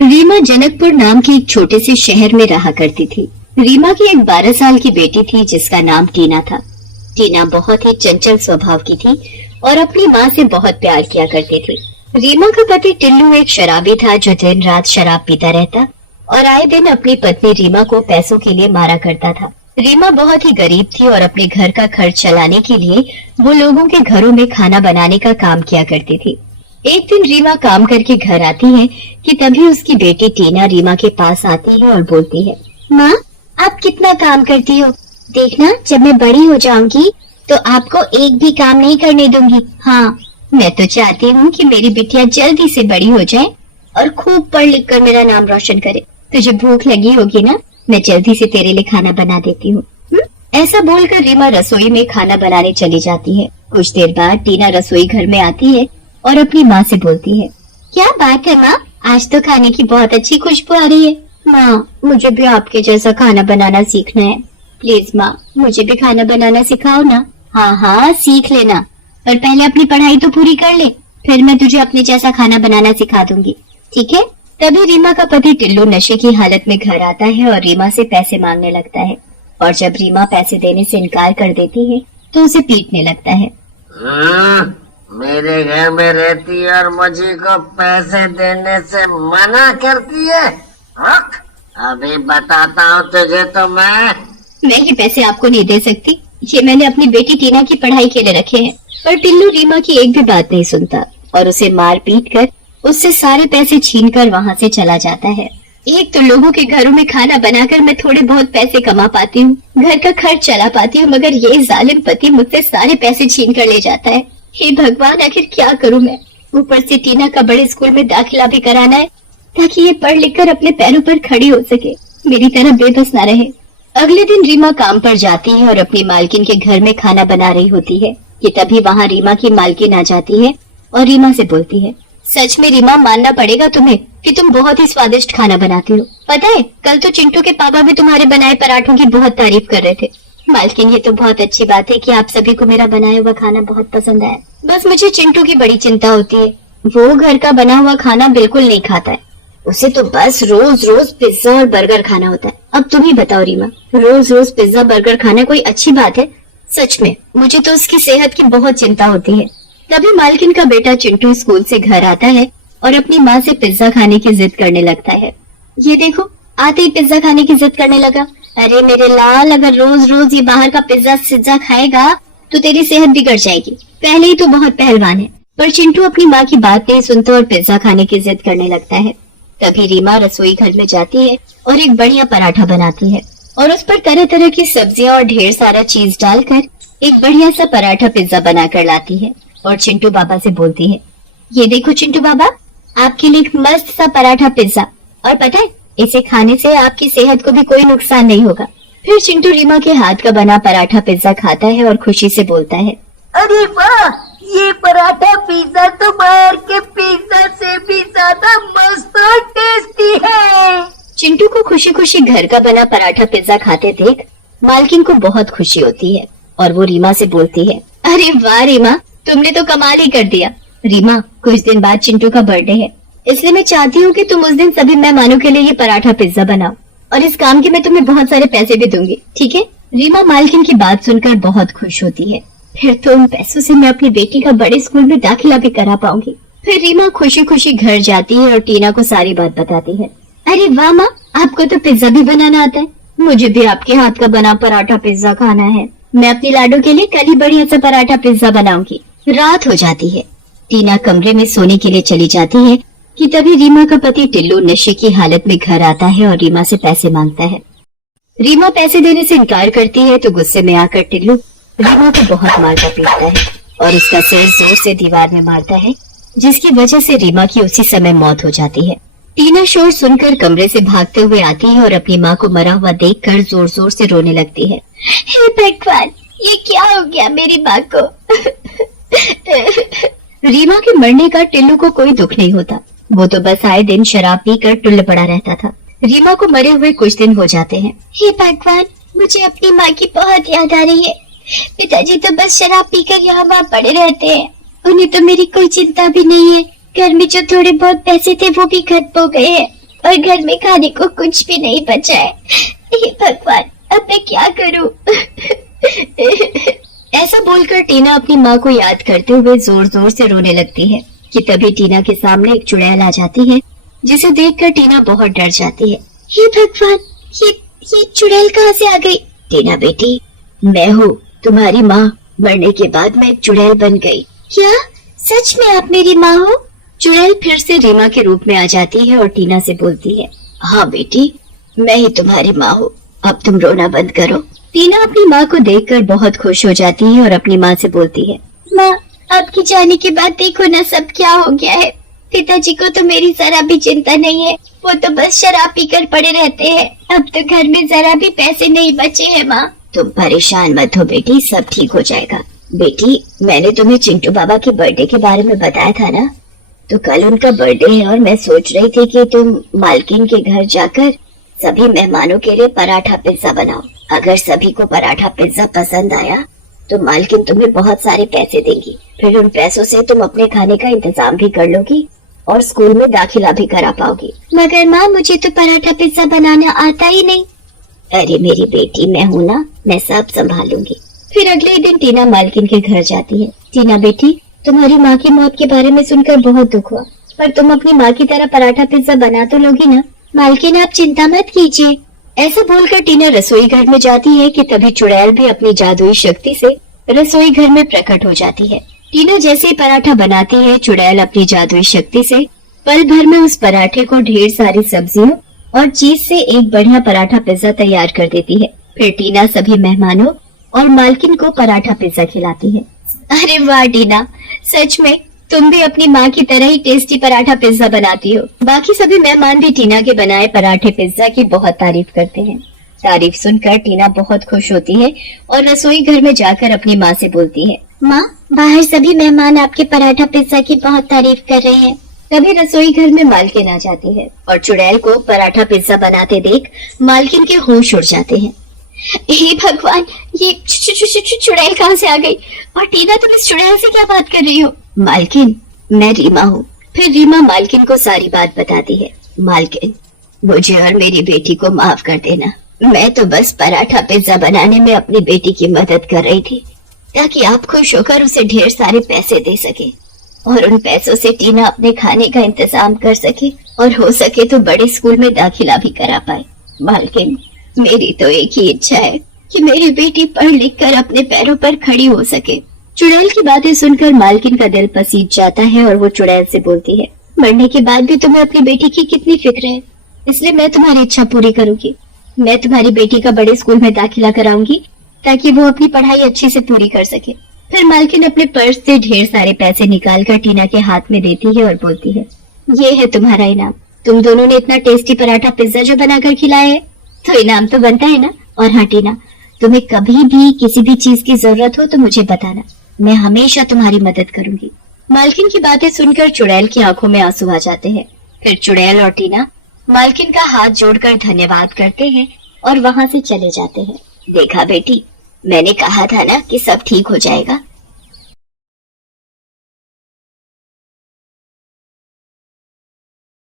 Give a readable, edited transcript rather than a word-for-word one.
रीमा जनकपुर नाम के एक छोटे से शहर में रहा करती थी। रीमा की एक 12 साल की बेटी थी जिसका नाम टीना था। टीना बहुत ही चंचल स्वभाव की थी और अपनी माँ से बहुत प्यार किया करती थी। रीमा का पति टिल्लू एक शराबी था जो दिन रात शराब पीता रहता और आए दिन अपनी पत्नी रीमा को पैसों के लिए मारा करता था। रीमा बहुत ही गरीब थी और अपने घर का खर्च चलाने के लिए वो लोगों के घरों में खाना बनाने का काम किया करती थी। एक दिन रीमा काम करके घर आती है कि तभी उसकी बेटी टीना रीमा के पास आती है और बोलती है, माँ आप कितना काम करती हो, देखना जब मैं बड़ी हो जाऊंगी तो आपको एक भी काम नहीं करने दूंगी। हाँ, मैं तो चाहती हूँ कि मेरी बिटिया जल्दी से बड़ी हो जाए और खूब पढ़ लिख कर मेरा नाम रोशन करे। तुझे भूख लगी होगी ना, मैं जल्दी से तेरे लिए खाना बना देती हूँ। ऐसा बोलकर रीमा रसोई में खाना बनाने चली जाती है। कुछ देर बाद टीना रसोई घर में आती है और अपनी माँ से बोलती है, क्या बात है माँ, आज तो खाने की बहुत अच्छी खुशबू आ रही है। माँ मुझे भी आपके जैसा खाना बनाना सीखना है, प्लीज माँ मुझे भी खाना बनाना सिखाओ ना। हाँ हाँ सीख लेना, पर पहले अपनी पढ़ाई तो पूरी कर ले, फिर मैं तुझे अपने जैसा खाना बनाना सिखा दूंगी, ठीक है। तभी रीमा का पति टिल्लू नशे की हालत में घर आता है और रीमा से पैसे मांगने लगता है और जब रीमा पैसे देने से इनकार कर देती है तो उसे पीटने लगता है। मेरे घर में रहती है और मुझे को पैसे देने से मना करती है। अभी बताता हूँ तुझे तो मैं ये पैसे आपको नहीं दे सकती, ये मैंने अपनी बेटी टीना की पढ़ाई के लिए रखे हैं। पर टिल्लू रीमा की एक भी बात नहीं सुनता और उसे मार पीट कर उससे सारे पैसे छीन कर वहाँ से चला जाता है। एक तो लोगों के घरों में खाना बनाकर मैं थोड़े बहुत पैसे कमा पाती हूँ, घर का खर्च चला पाती हूँ, मगर ये जालिम पति मुझसे सारे पैसे छीन कर ले जाता है। हे भगवान, आखिर क्या करूँ मैं। ऊपर से टीना का बड़े स्कूल में दाखिला भी कराना है ताकि ये पढ़ लिख कर अपने पैरों पर खड़ी हो सके, मेरी तरह बेबस न रहे। अगले दिन रीमा काम पर जाती है और अपनी मालकिन के घर में खाना बना रही होती है कि तभी वहाँ रीमा की मालकिन आ जाती है और रीमा से बोलती है, सच में रीमा मानना पड़ेगा तुम्हें कि तुम बहुत ही स्वादिष्ट खाना बनाती हो। पता है कल तो चिंटू के पापा भी तुम्हारे बनाए पराठों की बहुत तारीफ कर रहे थे। मालकिन ये तो बहुत अच्छी बात है कि आप सभी को मेरा बनाया हुआ खाना बहुत पसंद आया, बस मुझे चिंटू की बड़ी चिंता होती है, वो घर का बना हुआ खाना बिल्कुल नहीं खाता है, उसे तो बस रोज रोज पिज्जा और बर्गर खाना होता है। अब तुम ही बताओ रीमा, रोज रोज पिज्जा बर्गर खाना कोई अच्छी बात है? सच में मुझे तो उसकी सेहत की बहुत चिंता होती है। तभी मालकिन का बेटा चिंटू स्कूल से घर आता है और अपनी माँ से पिज्जा खाने की जिद करने लगता है। ये देखो आते ही पिज्जा खाने की जिद करने लगा। अरे मेरे लाल, अगर रोज रोज ये बाहर का पिज्जा सिज्जा खाएगा तो तेरी सेहत बिगड़ जाएगी, पहले ही तो बहुत पहलवान है। पर चिंटू अपनी माँ की बात नहीं सुनता और पिज्जा खाने की जिद करने लगता है। तभी रीमा रसोई घर में जाती है और एक बढ़िया पराठा बनाती है और उस पर तरह तरह की सब्जियां और ढेर सारा चीज डालकर एक बढ़िया सा पराठा पिज्जा बनाकर लाती है और चिंटू बाबा से बोलती है, ये देखो चिंटू बाबा, आपके लिए एक मस्त सा पराठा पिज्जा, और पता है इसे खाने से आपकी सेहत को भी कोई नुकसान नहीं होगा। फिर चिंटू रीमा के हाथ का बना पराठा पिज्जा खाता है और खुशी से बोलता है, अरे वाह, ये पराठा पिज्जा तो बाहर के पिज्जा से भी ज्यादा मस्त और टेस्टी है। चिंटू को खुशी खुशी घर का बना पराठा पिज्जा खाते देख मालकिन को बहुत खुशी होती है और वो रीमा से बोलती है, अरे वाह रीमा, तुमने तो कमाल ही कर दिया। रीमा, कुछ दिन बाद चिंटू का बर्थडे है, इसलिए मैं चाहती हूँ कि तुम उस दिन सभी मेहमानों के लिए ये पराठा पिज्जा बनाओ और इस काम के मैं तुम्हें बहुत सारे पैसे भी दूंगी, ठीक है? रीमा मालकिन की बात सुनकर बहुत खुश होती है। फिर तो उन पैसों से मैं अपनी बेटी का बड़े स्कूल में दाखिला भी करा पाऊंगी। फिर रीमा खुशी खुशी घर जाती है और टीना को सारी बात बताती है। अरे वाह माँ, आपको तो पिज्जा भी बनाना आता है, मुझे भी आपके हाथ का बना पराठा पिज्जा खाना है। मैं अपनी लाडो के लिए कल ही बढ़िया सा पराठा पिज्जा बनाऊंगी। रात हो जाती है, टीना कमरे में सोने के लिए चली जाती है कि तभी रीमा का पति टिल्लू नशे की हालत में घर आता है और रीमा से पैसे मांगता है। रीमा पैसे देने से इनकार करती है तो गुस्से में आकर टिल्लू रीमा को बहुत मारता पीटता है और उसका सिर जोर से दीवार में मारता है, जिसकी वजह से रीमा की उसी समय मौत हो जाती है। टीना शोर सुनकर कमरे से भागते हुए आती है और अपनी माँ को मरा हुआ देखकर जोर जोर से रोने लगती है। हे भगवान, ये क्या हो गया मेरी माँ को? रीमा के मरने का टिल्लू को कोई दुख नहीं होता, वो तो बस आए दिन शराब पीकर टुल्ल पड़ा रहता था। रीमा को मरे हुए कुछ दिन हो जाते हैं। हे भगवान, मुझे अपनी माँ की बहुत याद आ रही है। पिताजी तो बस शराब पीकर यहाँ वहाँ पड़े रहते हैं, उन्हें तो मेरी कोई चिंता भी नहीं है। घर में जो थोड़े बहुत पैसे थे वो भी खत्म हो गए हैं। और घर में खाने को कुछ भी नहीं बचा है। हे भगवान, अब मैं क्या करूं? ऐसा बोलकर टीना अपनी माँ को याद करते हुए जोर जोर से रोने लगती है कि तभी टीना के सामने एक चुड़ैल आ जाती है, जिसे देखकर टीना बहुत डर जाती है। हे भगवान, ये चुड़ैल कहाँ से आ गई? टीना बेटी, मैं हूँ तुम्हारी माँ। मरने के बाद मैं एक चुड़ैल बन गई। क्या सच में आप मेरी माँ हो? चुड़ैल फिर से रीमा के रूप में आ जाती है और टीना से बोलती है, हाँ बेटी, मैं ही तुम्हारी माँ हूँ। अब तुम रोना बंद करो। टीना अपनी माँ को देखकर बहुत खुश हो जाती है और अपनी माँ से बोलती है, माँ, आपकी जाने के बाद देखो ना सब क्या हो गया है। पिताजी को तो मेरी जरा भी चिंता नहीं है, वो तो बस शराब पीकर पड़े रहते हैं। अब तो घर में जरा भी पैसे नहीं बचे हैं। माँ, तुम परेशान मत हो बेटी, सब ठीक हो जाएगा। बेटी, मैंने तुम्हें चिंटू बाबा के बर्थडे के बारे में बताया था ना, तो कल उनका बर्थडे है और मैं सोच रही थी कि तुम मालकिन के घर जाकर सभी मेहमानों के लिए पराठा पिज्जा बनाओ। अगर सभी को पराठा पिज्जा पसंद आया तो मालकिन तुम्हें बहुत सारे पैसे देगी। फिर उन पैसों से तुम अपने खाने का इंतजाम भी कर लोगी और स्कूल में दाखिला भी करा पाओगी। मगर माँ, मुझे तो पराठा पिज्जा बनाना आता ही नहीं। अरे मेरी बेटी, मैं हूँ ना, मैं सब संभालूंगी। फिर अगले दिन टीना मालकिन के घर जाती है। टीना बेटी, तुम्हारी माँ की मौत के बारे में सुनकर बहुत दुख हुआ, पर तुम अपनी माँ की तरह पराठा पिज्जा बना तो लोगी ना? मालकिन, आप चिंता मत कीजिए। ऐसा बोलकर टीना रसोई घर में जाती है कि तभी चुड़ैल भी अपनी जादुई शक्ति से रसोई घर में प्रकट हो जाती है। टीना जैसे ही पराठा बनाती है, चुड़ैल अपनी जादुई शक्ति से पल भर में उस पराठे को ढेर सारी सब्जियों और चीज से एक बढ़िया पराठा पिज्जा तैयार कर देती है। फिर टीना सभी मेहमानों और मालकिन को पराठा पिज्जा खिलाती है। अरे वाह टीना, सच में तुम भी अपनी माँ की तरह ही टेस्टी पराठा पिज्जा बनाती हो। बाकी सभी मेहमान भी टीना के बनाए पराठे पिज्जा की बहुत तारीफ करते हैं। तारीफ सुनकर टीना बहुत खुश होती है और रसोई घर में जाकर अपनी माँ से बोलती है, माँ, बाहर सभी मेहमान आपके पराठा पिज्जा की बहुत तारीफ कर रहे हैं। तभी रसोई घर में मालकिन आ जाती है और चुड़ैल को पराठा पिज्जा बनाते देख मालकिन के होश उड़ जाते हैं। हे भगवान, ये चुड़ैल कहाँ से आ गई? और टीना, तुम इस चुड़ैल से क्या बात कर रही हो? मालकिन, मैं रीमा हूँ। फिर रीमा मालकिन को सारी बात बताती है। मालकिन, मुझे और मेरी बेटी को माफ कर देना। मैं तो बस पराठा पिज्जा बनाने में अपनी बेटी की मदद कर रही थी ताकि आप खुश होकर उसे ढेर सारे पैसे दे सके और उन पैसों से टीना अपने खाने का इंतजाम कर सके और हो सके तो बड़े स्कूल में दाखिला भी करा पाए। मालकिन, मेरी तो एक ही इच्छा है कि मेरी बेटी पढ़ लिख कर अपने पैरों पर खड़ी हो सके। चुड़ैल की बातें सुनकर मालकिन का दिल पसीज जाता है और वो चुड़ैल से बोलती है, मरने के बाद भी तुम्हें अपनी बेटी की कितनी फिक्र है, इसलिए मैं तुम्हारी इच्छा पूरी करूंगी। मैं तुम्हारी बेटी का बड़े स्कूल में दाखिला कराऊंगी ताकि वो अपनी पढ़ाई अच्छे से पूरी कर सके। फिर मालकिन अपने पर्स से ढेर सारे पैसे निकालकर टीना के हाथ में देती है और बोलती है, ये है तुम्हारा इनाम। तुम दोनों ने इतना टेस्टी पराठा पिज्जा जो बनाकर खिलाया है, तो इनाम तो बनता है ना। और हाँ टीना, तुम्हें कभी भी किसी भी चीज की जरूरत हो तो मुझे बताना, मैं हमेशा तुम्हारी मदद करूंगी। मालकिन की बातें सुनकर चुड़ैल की आंखों में आंसू आ जाते हैं। फिर चुड़ैल और टीना मालकिन का हाथ जोड़कर धन्यवाद करते हैं और वहाँ से चले जाते हैं। देखा बेटी, मैंने कहा था ना कि सब ठीक हो जाएगा।